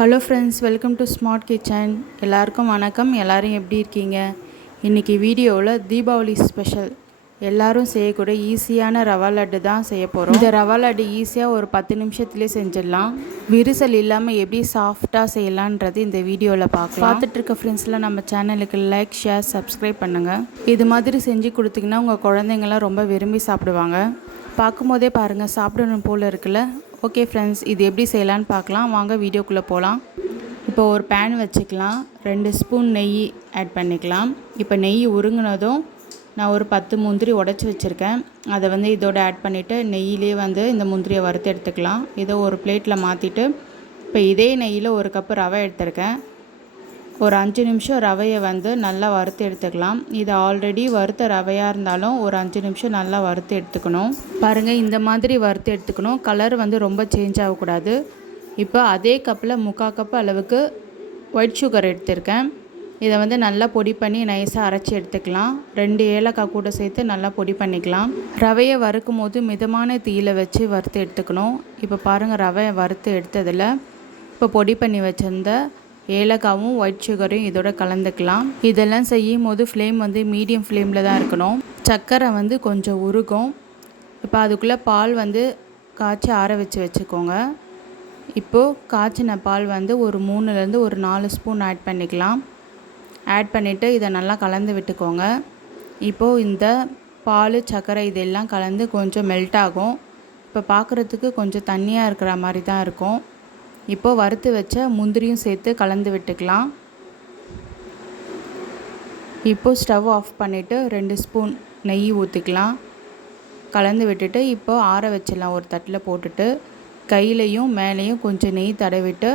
Hello friends, welcome to smart kitchen. எல்லாருக்கும் வணக்கம். எல்லோரும் எப்படி இருக்கீங்க? இன்றைக்கி வீடியோவில் தீபாவளி ஸ்பெஷல் எல்லோரும் செய்யக்கூடிய ஈஸியான ரவா லட்டு தான் செய்ய போகிறோம். இந்த ரவா லட்டு ஈஸியாக ஒரு 10 நிமிஷத்துலேயே செஞ்சிடலாம். விரிசல் இல்லாமல் எப்படி சாஃப்டாக செய்யலான்றது இந்த வீடியோவில் பார்த்துட்டு இருக்க ஃப்ரெண்ட்ஸ்லாம் நம்ம சேனலுக்கு லைக், ஷேர், சப்ஸ்கிரைப் பண்ணுங்கள். இது மாதிரி செஞ்சு கொடுத்தீங்கன்னா உங்கள் குழந்தைங்களாம் ரொம்ப விரும்பி சாப்பிடுவாங்க. பார்க்கும்போதே பாருங்கள், சாப்பிடணும் போல் இருக்குல்ல. ஓகே ஃப்ரெண்ட்ஸ், இது எப்படி செய்யலான்னு பார்க்கலாம். வாங்க வீடியோக்குள்ளே போகலாம். இப்போ ஒரு பேன் வச்சுக்கலாம். 2 ஸ்பூன் நெய் ஆட் பண்ணிக்கலாம். இப்போ நெய் உருங்கினதும் நான் ஒரு 10 முந்திரி உடச்சி வச்சுருக்கேன். அதை இதோட ஆட் பண்ணிவிட்டு நெய்யிலே இந்த முந்திரியை வறுத்து எடுத்துக்கலாம். இதை ஒரு பிளேட்டில் மாற்றிட்டு இப்போ இதே நெய்யில் ஒரு கப்பு ரவை எடுத்துருக்கேன். ஒரு 5 நிமிஷம் ரவையை நல்லா வறுத்து எடுத்துக்கலாம். இது ஆல்ரெடி வறுத்த ரவையாக இருந்தாலும் ஒரு 5 நிமிஷம் நல்லா வறுத்து எடுத்துக்கணும். பாருங்கள், இந்த மாதிரி வறுத்து எடுத்துக்கணும். கலர் ரொம்ப சேஞ்ச் ஆகக்கூடாது. இப்போ அதே கப்பில் 3/4 கப் அளவுக்கு ஒயிட் சுகர் எடுத்திருக்கேன். இதை நல்லா பொடி பண்ணி நைஸாக அரைச்சி எடுத்துக்கலாம். 2 ஏலக்காய் கூட சேர்த்து நல்லா பொடி பண்ணிக்கலாம். ரவையை வறுக்கும் போது மிதமான தீயில் வச்சு வறுத்து எடுத்துக்கணும். இப்போ பாருங்கள், ரவையை வறுத்து எடுத்ததில் இப்போ பொடி பண்ணி வச்சிருந்த ஏலக்காவும் ஒயிட் சுகரையும் இதோட கலந்துக்கலாம். இதெல்லாம் செய்யும் போது ஃப்ளேம் மீடியம் ஃப்ளேமில் தான் இருக்கணும். சர்க்கரை கொஞ்சம் உருகும். இப்போ அதுக்குள்ளே பால் காய்ச்சி ஆற வச்சுக்கோங்க. இப்போது காய்ச்சின பால் ஒரு 3லேருந்து ஒரு 4 ஸ்பூன் ஆட் பண்ணிக்கலாம். ஆட் பண்ணிவிட்டு இதை நல்லா கலந்து விட்டுக்கோங்க. இப்போது இந்த பால், சர்க்கரை இதெல்லாம் கலந்து கொஞ்சம் மெல்ட் ஆகும். இப்போ பார்க்குறதுக்கு கொஞ்சம் தண்ணியாக இருக்கிற மாதிரி தான் இருக்கும். இப்போது வறுத்து வச்ச முந்திரியும் சேர்த்து கலந்து விட்டுக்கலாம். இப்போது ஸ்டவ் ஆஃப் பண்ணிவிட்டு 2 ஸ்பூன் நெய் ஊற்றிக்கலாம். கலந்து விட்டுட்டு இப்போது ஆற வச்சிடலாம். ஒரு தட்டில் போட்டுட்டு கையிலையும் மேலேயும் கொஞ்சம் நெய் தடவிட்டு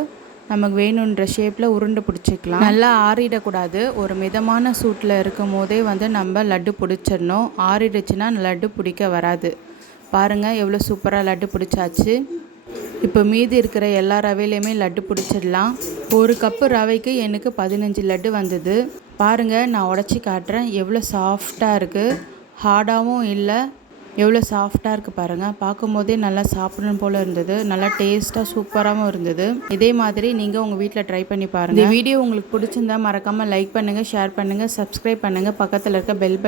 நமக்கு வேணுன்ற ஷேப்பில் உருண்டை பிடிச்சிக்கலாம். நல்லா ஆறிடக்கூடாது. ஒரு மிதமான சூட்டில் இருக்கும் போதே நம்ம லட்டு பிடிச்சிடணும். ஆறிடுச்சுன்னா லட்டு பிடிக்க வராது. பாருங்கள், எவ்வளோ சூப்பராக லட்டு பிடிச்சாச்சு. இப்போ மீதி இருக்கிற எல்லா ரவையிலையுமே லட்டு பிடிச்சிடலாம். ஒரு கப்பு ரவைக்கு எனக்கு 15 லட்டு வந்தது. பாருங்கள், நான் உடச்சி காட்டுறேன். எவ்வளோ சாஃப்டாக இருக்குது. ஹார்டாகவும் இல்லை, எவ்வளோ சாஃப்டாக இருக்குது பாருங்கள். பார்க்கும்போதே நல்லா சாப்பிடணும் போல் இருந்தது. நல்லா டேஸ்ட்டாக சூப்பராகவும் இருந்தது. இதே மாதிரி நீங்கள் உங்கள் வீட்டில் ட்ரை பண்ணி பாருங்கள். இந்த வீடியோ உங்களுக்கு பிடிச்சிருந்தா மறக்காமல் லைக் பண்ணுங்கள், ஷேர் பண்ணுங்கள், சப்ஸ்கிரைப் பண்ணுங்கள். பக்கத்தில் இருக்க பெல்